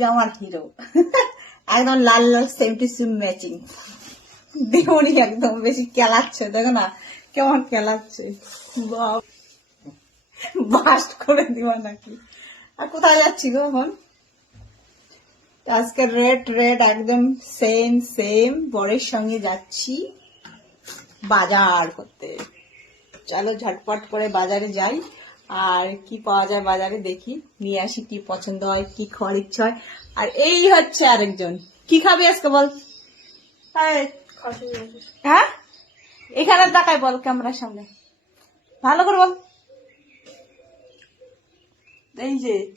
জামার হিরো একদম লাল লাল সেম টু সেম ম্যাচিং দেহনি একদম বেশি কেলাচ্ছে, দেখো না কেমন কেলাচ্ছে। বাস্ট করে দিবা নাকি? আর কোথায় যাচ্ছি গো এখন? আজকে রেড রেড একদম সেম সেম বরের সঙ্গে যাচ্ছি বাজার করতে। চলো ঝটপট করে বাজারে যাই। আর কি পাওয়া যায় বাজারে দেখি। নিয়ে আসি কি পছন্দ হয় কি খাওয়ার ইচ্ছা হয়। আর এই হচ্ছে আরেকজন। কি খাবি আজকে বল? হ্যাঁ? এখানে তাকাই বল ক্যামেরার সামনে। ভালো করে বল। এই যে।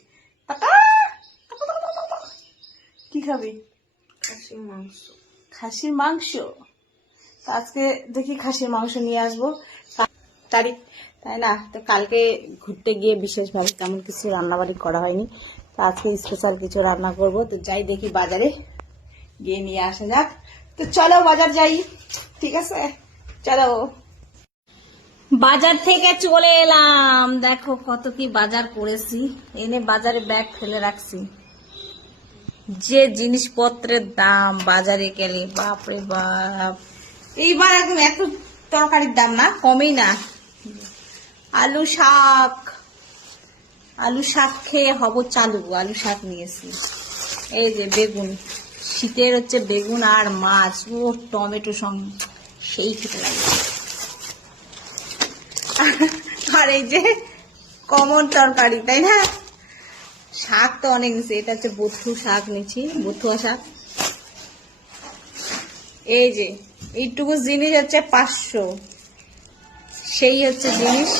কি খাবি? খাসির মাংস। খাসির মাংস। আজকে দেখি খাসির মাংস নিয়ে আসব। তারিখ। তাই না? তো কালকে ঘুরতে গিয়ে বিশেষভাবে তেমন কিছু রান্নাবাড়ি করা হয়নি। তো আজকে স্পেশাল কিছু রান্না করব। তো যাই দেখি বাজারে গিয়ে নিয়ে আসা যাক। তো চলো বাজার যাই। ঠিক আছে? চলো। বাজার থেকে চলে এলাম। দেখো কত কি বাজার করেছি। এনে বাজারে ব্যাগ ফেলে রাখছি। যে জিনিসপত্রের দাম বাজারে গেলে বাপরে বাপ। এইবার একদম এত তরকারির দাম না কমেই না। আলু শাক। আলু শাক খেয়ে হব চালু, আলু শাক নিয়েছি। এই যে বেগুন, শীতের হচ্ছে বেগুন আর মাছ। ও টমেটো সঙ্গে সেই খেতে লাগে। আর এই যে কমন তরকারি, তাই না? শাক তো অনেক নিচ্ছি এটা হচ্ছে বথু শাক নিচ্ছি, বথুয়া শাক। এই যে, এইটুকু জিনিস হচ্ছে পাঁচশো। সেই হচ্ছে জিনিস।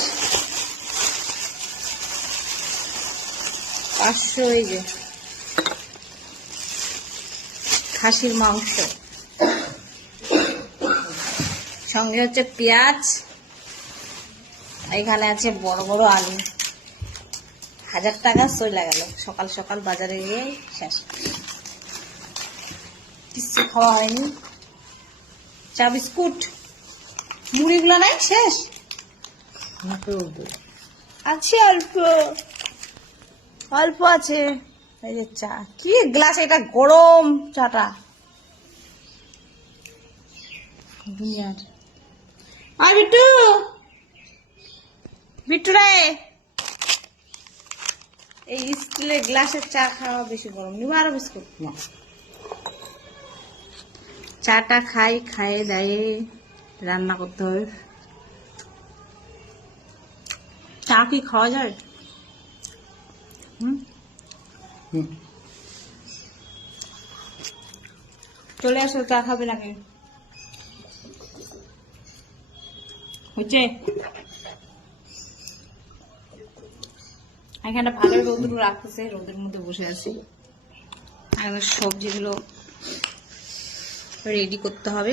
পাঁচশো এই যে। খাসির মাংস। সঙ্গে হচ্ছে পেঁয়াজ। এখানে আছে বড় বড় আলু। হাজার টাকা চলে গেল। সকাল সকাল বাজারে গিয়ে শেষ। কিচ্ছু খাওয়া হয়নি। চা বিস্কুট। মুড়িগুলো নাই? শেষ? আছে অল্প। অল্প আছে। এই যে চা। কি গ্লাস এটা? গরম চাটা। দুনিয়ার। আর বিট্টু। বিট্টু রে। এই স্টিলের গ্লাসের চা খাওয়া বেশি গরম। নিবো আরও বিস্কুট। না। চাটা খাই, খাইয়ে দায়ে রান্না করতে হবে। চা কি খাওয়া যায়? হুম? চলে আসো চা খাবে নাকি? হচ্ছে? এখানে ভালো রোদ্র রাখতেছে রোদের মধ্যে বসে আছি। সবজিগুলো রেডি করতে হবে।